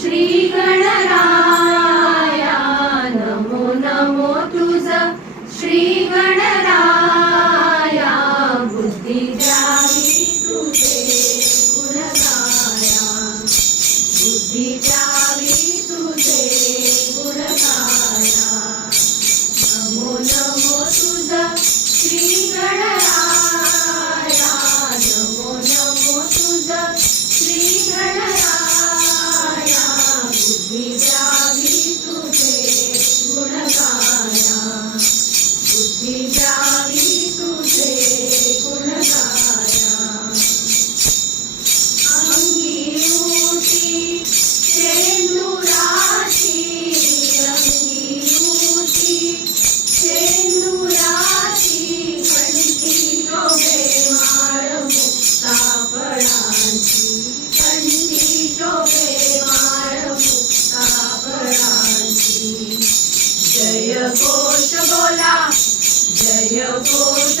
श्री गणराया नमो नमो तुझ। श्री गणराया बुद्धी द्यावी तुझे गुणगाया। बुद्धी द्यावी तुझे गुणगाया। नमो नमो तुझ। श्री बुद्धी जय घोष बोला जय घोष